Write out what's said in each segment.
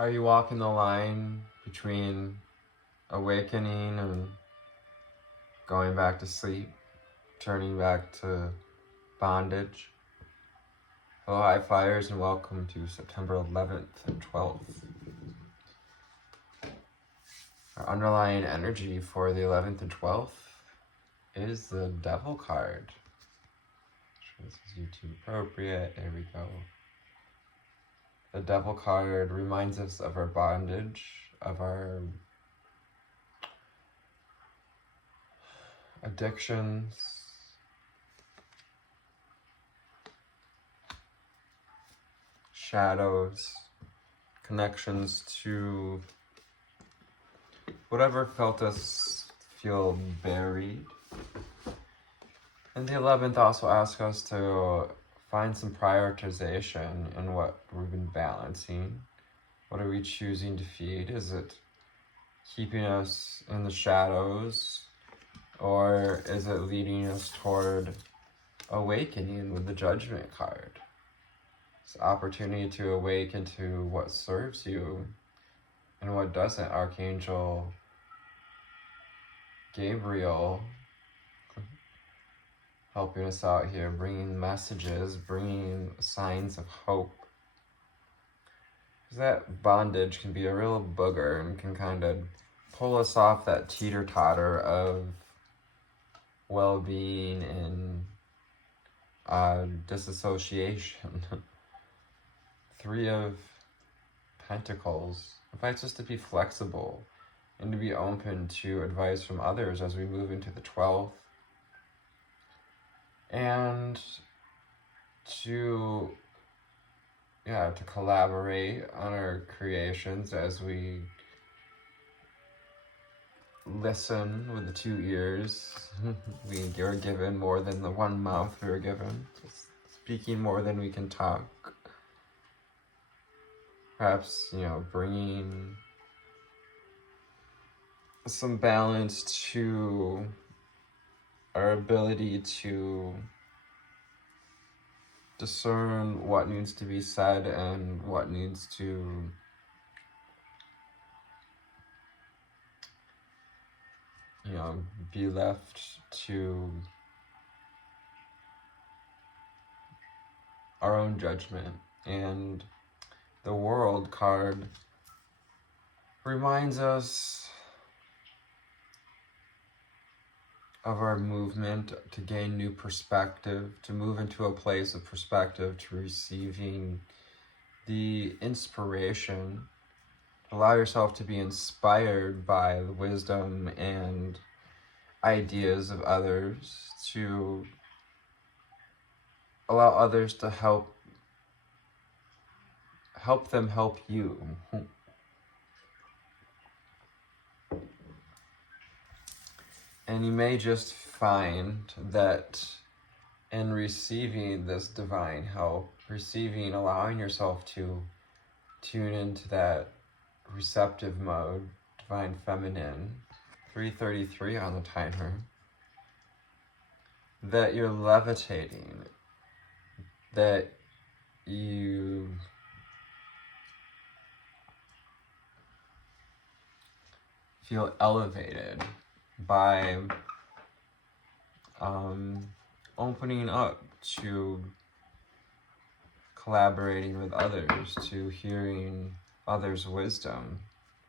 Are you walking the line between awakening and going back to sleep, turning back to bondage? Hello, high flyers, and welcome to September 11th and 12th. Our underlying energy for the 11th and 12th is the Devil card. This is YouTube appropriate. There we go. The Devil card reminds us of our bondage, of our addictions, shadows, connections to whatever felt us feel buried. And the 11th also asks us to find some prioritization in what we've been balancing. What are we choosing to feed? Is it keeping us in the shadows, or is it leading us toward awakening with the Judgment card? It's an opportunity to awaken to what serves you and what doesn't. Archangel Gabriel helping us out here, bringing messages, bringing signs of hope. Because that bondage can be a real booger and can kind of pull us off that teeter-totter of well-being and disassociation. Three of Pentacles invites us to be flexible and to be open to advice from others as we move into the 12th. And to collaborate on our creations as we listen with the 2 ears. We are given more than the one mouth we were given. Speaking more than we can talk. Perhaps, bringing some balance to our ability to discern what needs to be said and what needs to be left to our own judgment. And the World card reminds us of our movement to gain new perspective, to move into a place of perspective, to receiving the inspiration. Allow yourself to be inspired by the wisdom and ideas of others, to allow others to help them help you. And you may just find that in receiving this divine help, allowing yourself to tune into that receptive mode, divine feminine, 333 on the timer, that you're levitating, that you feel elevated by opening up to collaborating with others, to hearing others' wisdom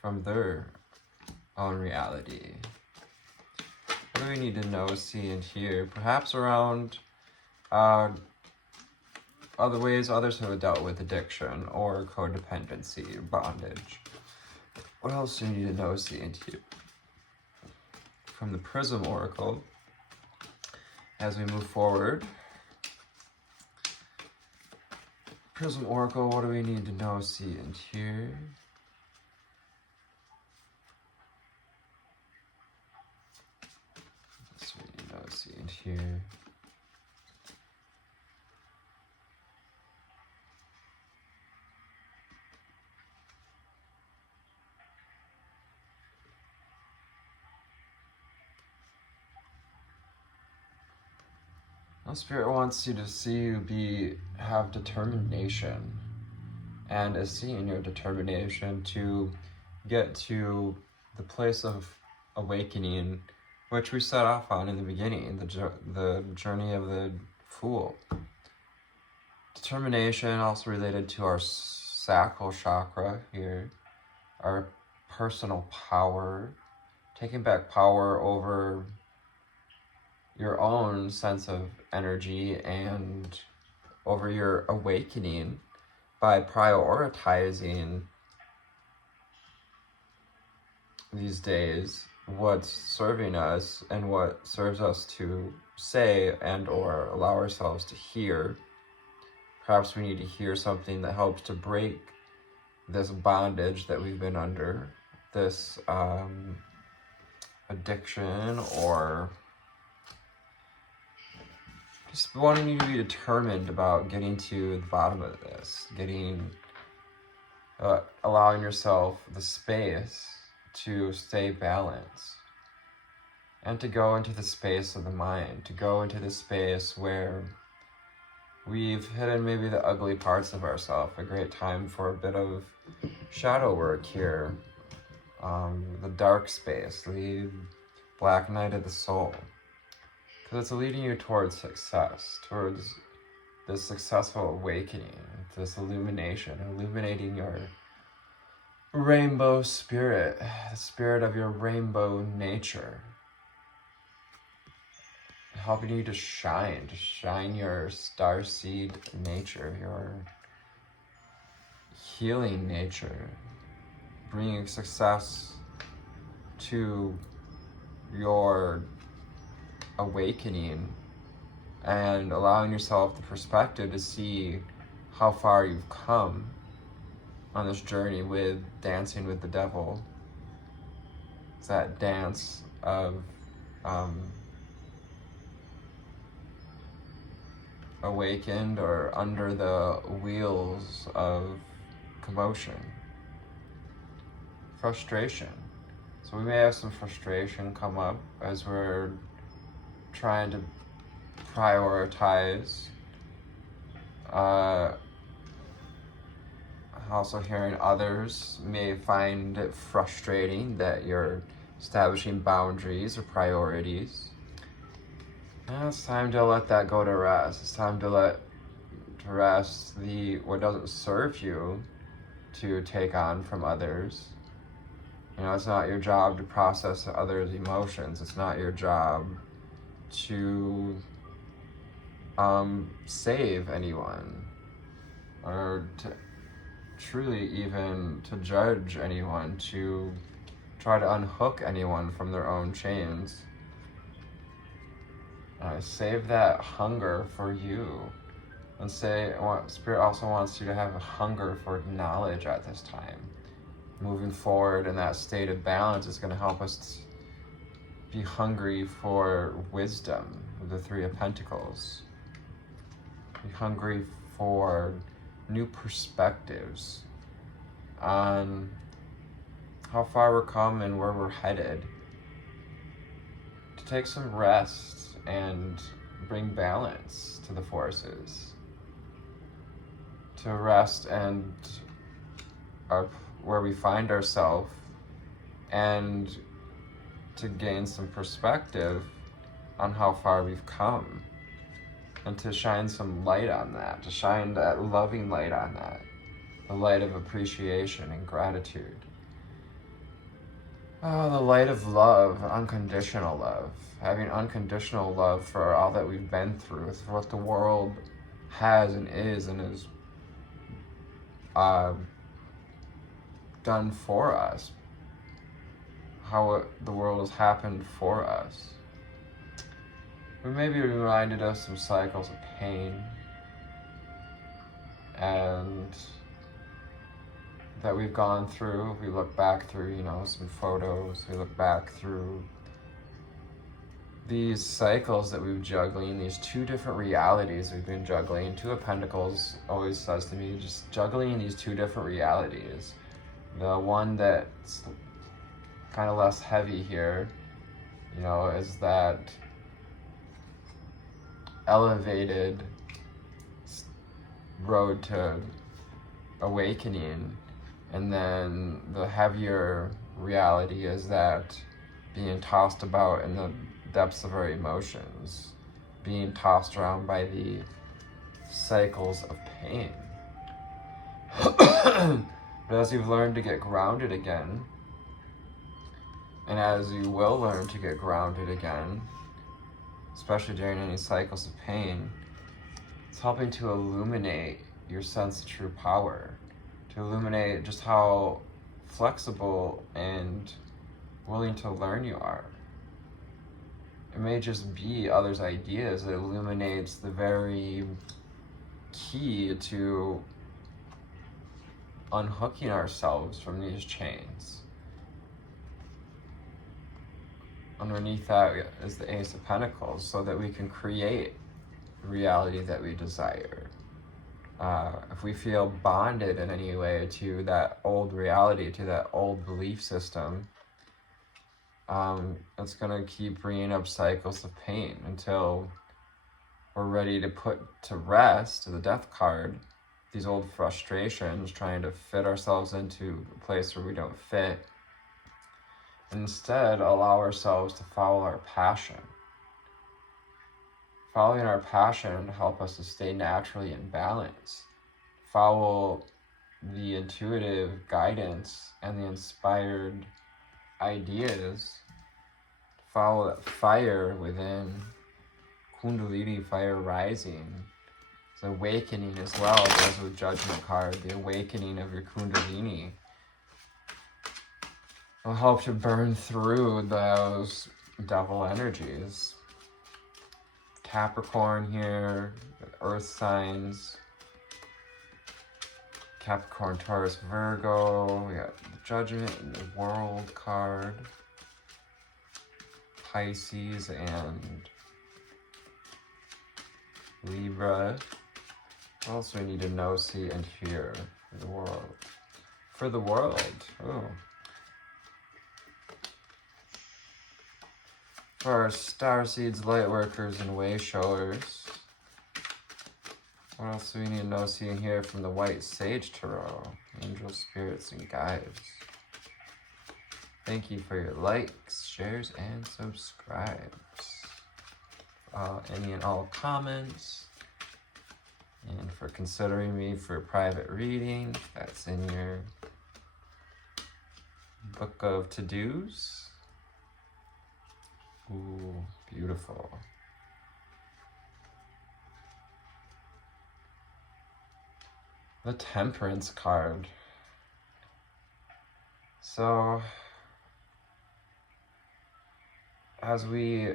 from their own reality. What do we need to know, see, and hear? Perhaps around other ways others have dealt with addiction or codependency or bondage. What else do you need to know, see, and hear? From the Prism Oracle, as we move forward. Prism Oracle, what do we need to know, see, and hear? What we need to know, see, and hear? Spirit wants you to see you have determination and is seeing your determination to get to the place of awakening, which we set off on in the beginning, the journey of the Fool. Determination also related to our sacral chakra here, our personal power, taking back power over your own sense of energy and over your awakening by prioritizing these days what's serving us and what serves us to say and or allow ourselves to hear. Perhaps we need to hear something that helps to break this bondage that we've been under, this addiction, or just wanting you to be determined about getting to the bottom of this, allowing yourself the space to stay balanced and to go into the space of the mind, to go into the space where we've hidden maybe the ugly parts of ourselves. A great time for a bit of shadow work here. The dark space, the black night of the soul. Because it's leading you towards success, towards this successful awakening, this illumination, illuminating your rainbow spirit, the spirit of your rainbow nature. Helping you to shine your starseed nature, your healing nature, bringing success to your awakening and allowing yourself the perspective to see how far you've come on this journey with dancing with the devil. It's that dance of awakened or under the wheels of commotion. Frustration. So we may have some frustration come up as we're trying to prioritize. Also hearing others may find it frustrating that you're establishing boundaries or priorities. Now it's time to let that go to rest. It's time to let to rest what doesn't serve you to take on from others. You know, it's not your job to process others' emotions. It's not your job to save anyone or to truly even to judge anyone, to try to unhook anyone from their own chains. Save that hunger for you. And Spirit also wants you to have a hunger for knowledge at this time. Moving forward in that state of balance is going to help us be hungry for wisdom, the Three of Pentacles. Be hungry for new perspectives on how far we're come and where we're headed. To take some rest and bring balance to the forces. To rest and where we find ourselves, and to gain some perspective on how far we've come, and to shine some light on that, to shine that loving light on that, the light of appreciation and gratitude. Oh, the light of love, unconditional love, having unconditional love for all that we've been through, for what the world has and is done for us, how the world has happened for us. We may be reminded of some cycles of pain and that we've gone through. We look back through, some photos, we look back through these cycles that we've juggling, these two different realities we've been juggling. Two of Pentacles always says to me, just juggling these two different realities. The one that's kind of less heavy here, is that elevated road to awakening, and then the heavier reality is that being tossed about in the depths of our emotions, being tossed around by the cycles of pain. But as you've learned to get grounded again, and as you will learn to get grounded again, especially during any cycles of pain, it's helping to illuminate your sense of true power, to illuminate just how flexible and willing to learn you are. It may just be others' ideas. It illuminates the very key to unhooking ourselves from these chains. Underneath that is the Ace of Pentacles, so that we can create the reality that we desire. If we feel bonded in any way to that old reality, to that old belief system, it's going to keep bringing up cycles of pain until we're ready to put to rest, the Death card, these old frustrations, trying to fit ourselves into a place where we don't fit. Instead, allow ourselves to follow our passion. Following our passion to help us to stay naturally in balance. Follow the intuitive guidance and the inspired ideas. Follow that fire within. Kundalini fire rising. It's awakening as well. There's a Judgment card. The awakening of your Kundalini will help to burn through those devil energies. Capricorn here, earth signs. Capricorn, Taurus, Virgo. We got the Judgment and the World card. Pisces and Libra. What else do we need to know, see, and hear for the world? For the world. Oh. For our starseeds, lightworkers, and way showers. What else do we need to know, see, and hear from the White Sage Tarot? Angels, spirits, and guides. Thank you for your likes, shares, and subscribes. Any and all comments. And for considering me for a private reading. That's in your book of to-dos. Ooh, beautiful. The Temperance card. So, as we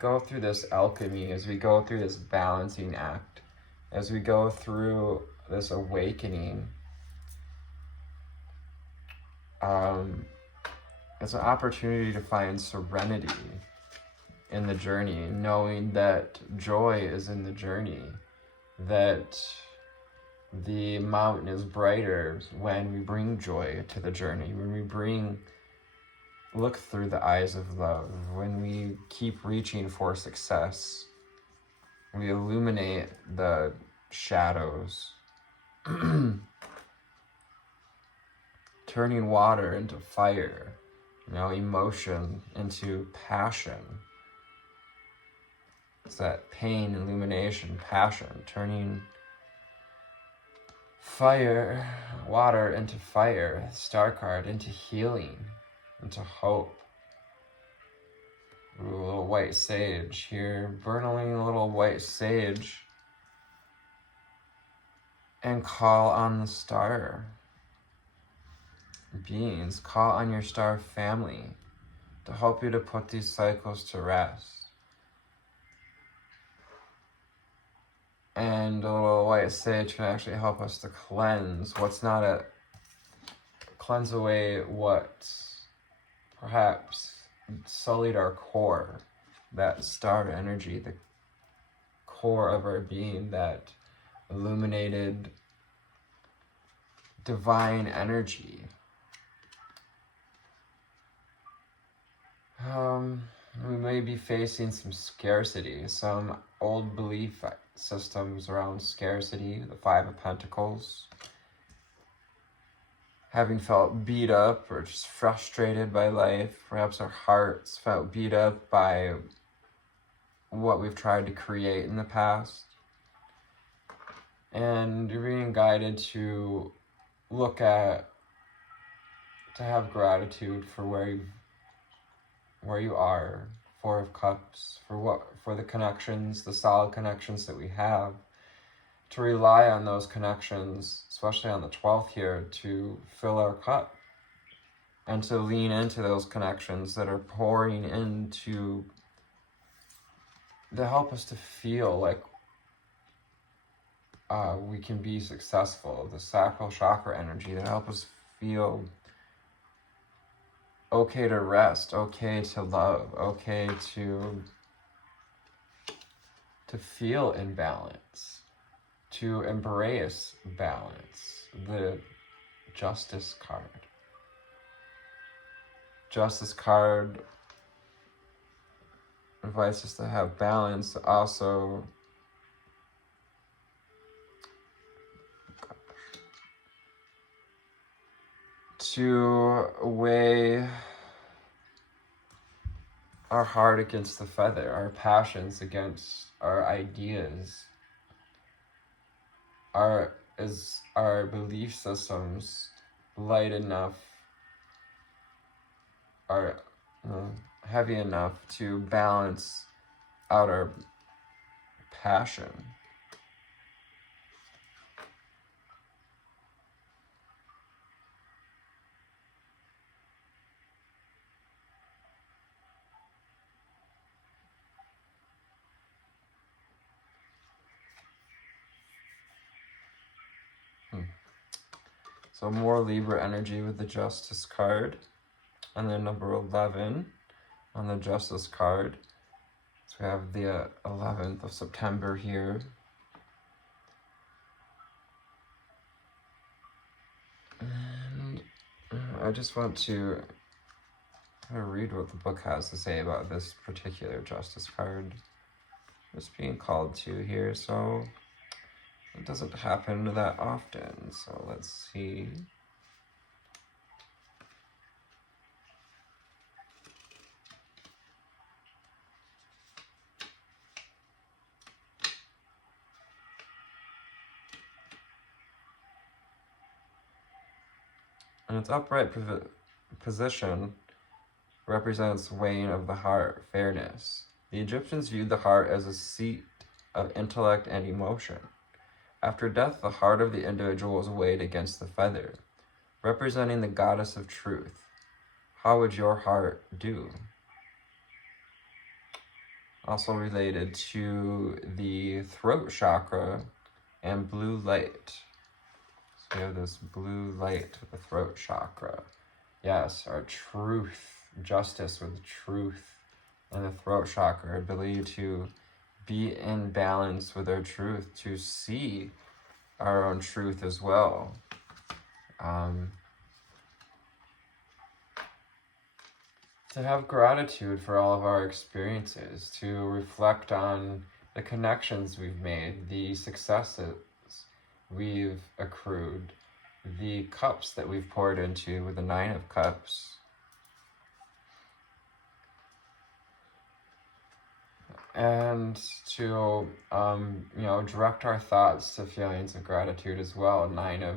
go through this alchemy, as we go through this balancing act, as we go through this awakening, it's an opportunity to find serenity in the journey, knowing that joy is in the journey, that the mountain is brighter when we bring joy to the journey, when we look through the eyes of love, when we keep reaching for success, we illuminate the shadows, turning water into fire, emotion into passion. It's that pain, illumination, passion, turning fire, water into fire, star card into healing, into hope. Ooh, a little white sage here, burning a little white sage, and call on the star beings, call on your star family to help you to put these cycles to rest. And a little white sage can actually help us to cleanse cleanse away what perhaps sullied our core, that star energy, the core of our being, that illuminated divine energy. We may be facing some scarcity, some old belief systems around scarcity, the Five of Pentacles, having felt beat up or just frustrated by life. Perhaps our hearts felt beat up by what we've tried to create in the past. And you're being guided to look at, to have gratitude for where you are, Four of Cups, for the connections, the solid connections that we have, to rely on those connections, especially on the 12th here, to fill our cup, and to lean into those connections that are pouring into, to help us to feel like we can be successful, the sacral chakra energy that help us feel okay to rest, okay to love, okay to feel in balance, to embrace balance. The Justice card. Justice card invites us to have balance, also to weigh our heart against the feather, our passions against our ideas, is our belief systems light enough, are heavy enough to balance out our passion. So more Libra energy with the Justice card. And then number 11 on the Justice card. So we have the 11th of September here. And I just want to read what the book has to say about this particular Justice card. Just being called to here, so it doesn't happen that often. So let's see. And its upright position represents weighing of the heart, fairness. The Egyptians viewed the heart as a seat of intellect and emotion. After death, the heart of the individual was weighed against the feather, representing the goddess of truth. How would your heart do? Also related to the throat chakra and blue light. So we have this blue light with the throat chakra. Yes, our truth, justice with truth and the throat chakra, ability to be in balance with our truth, to see our own truth as well. To have gratitude for all of our experiences, to reflect on the connections we've made, the successes we've accrued, the cups that we've poured into with the 9 of Cups. And to, direct our thoughts to feelings of gratitude as well. 9 of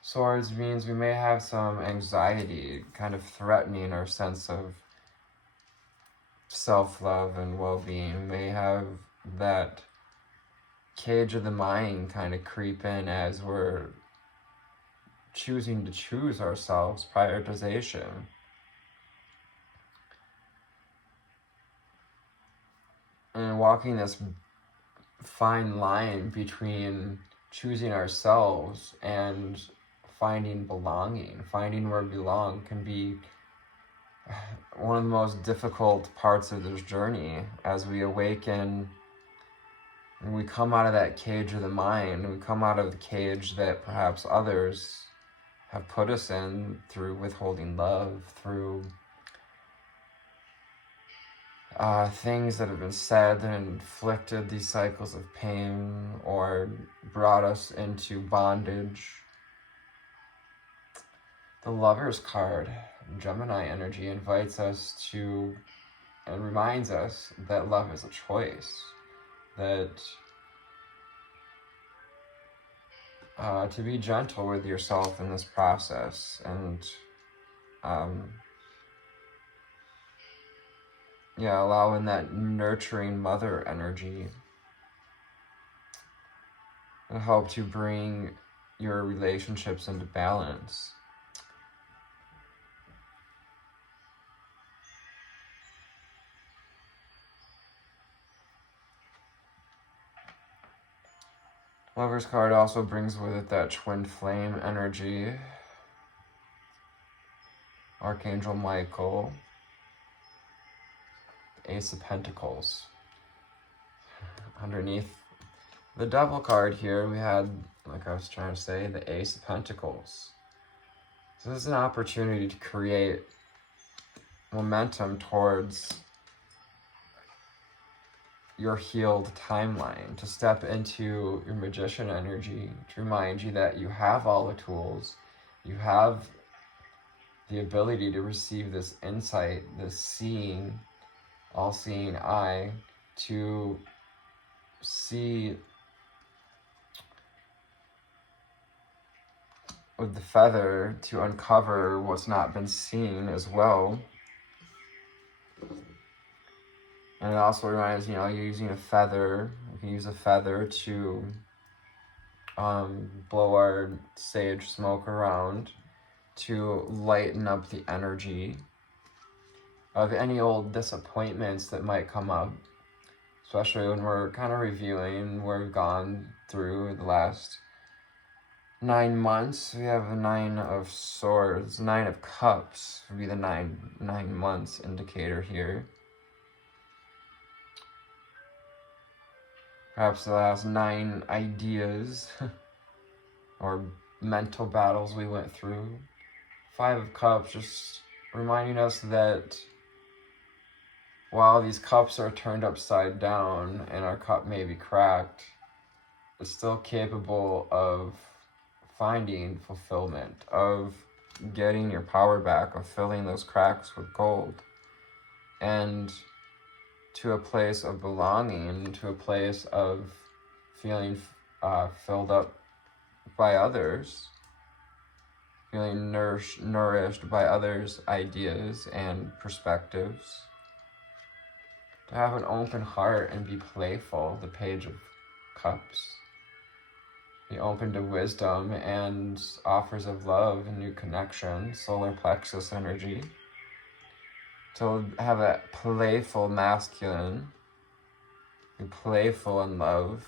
Swords means we may have some anxiety, kind of threatening our sense of self-love and well-being. We may have that cage of the mind kind of creep in as we're choosing to choose ourselves, prioritization. And walking this fine line between choosing ourselves and finding belonging, finding where we belong, can be one of the most difficult parts of this journey as we awaken and we come out of that cage of the mind, and we come out of the cage that perhaps others have put us in through withholding love, through things that have been said and inflicted these cycles of pain or brought us into bondage. The Lover's card, Gemini energy, invites us to and reminds us that love is a choice, that to be gentle with yourself in this process, and allowing that nurturing mother energy to help to bring your relationships into balance. Lover's card also brings with it that twin flame energy. Archangel Michael. Ace of Pentacles. Underneath the Devil card here, we had, like I was trying to say, the Ace of Pentacles. So this is an opportunity to create momentum towards your healed timeline, to step into your Magician energy, to remind you that you have all the tools, you have the ability to receive this insight, this seeing, all-seeing eye, to see with the feather, to uncover what's not been seen as well. And it also reminds, you're using a feather. You can use a feather to blow our sage smoke around to lighten up the energy of any old disappointments that might come up, especially when we're kind of reviewing where we've gone through the last 9 months. We have the 9 of Swords, 9 of Cups would be the 9 months indicator here. Perhaps the last 9 ideas or mental battles we went through. 5 of Cups, just reminding us that while these cups are turned upside down and our cup may be cracked, it's still capable of finding fulfillment, of getting your power back, of filling those cracks with gold, and to a place of belonging, to a place of feeling filled up by others, feeling nourished by others' ideas and perspectives. To have an open heart and be playful, the Page of Cups. Be open to wisdom and offers of love and new connection, solar plexus energy. To have a playful masculine, be playful in love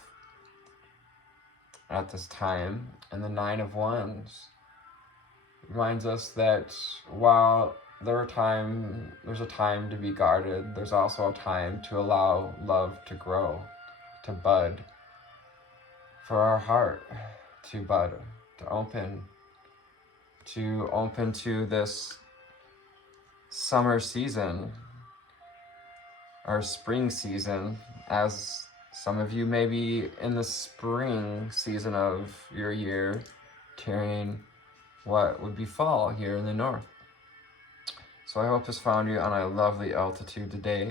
at this time. And the 9 of Wands reminds us that while there's a time to be guarded, there's also a time to allow love to grow, to bud, for our heart to bud, to open to this summer season, or spring season, as some of you may be in the spring season of your year, carrying what would be fall here in the north. So I hope this found you on a lovely altitude today.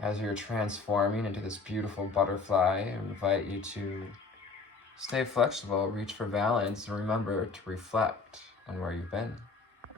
As you're transforming into this beautiful butterfly, I invite you to stay flexible, reach for balance, and remember to reflect on where you've been.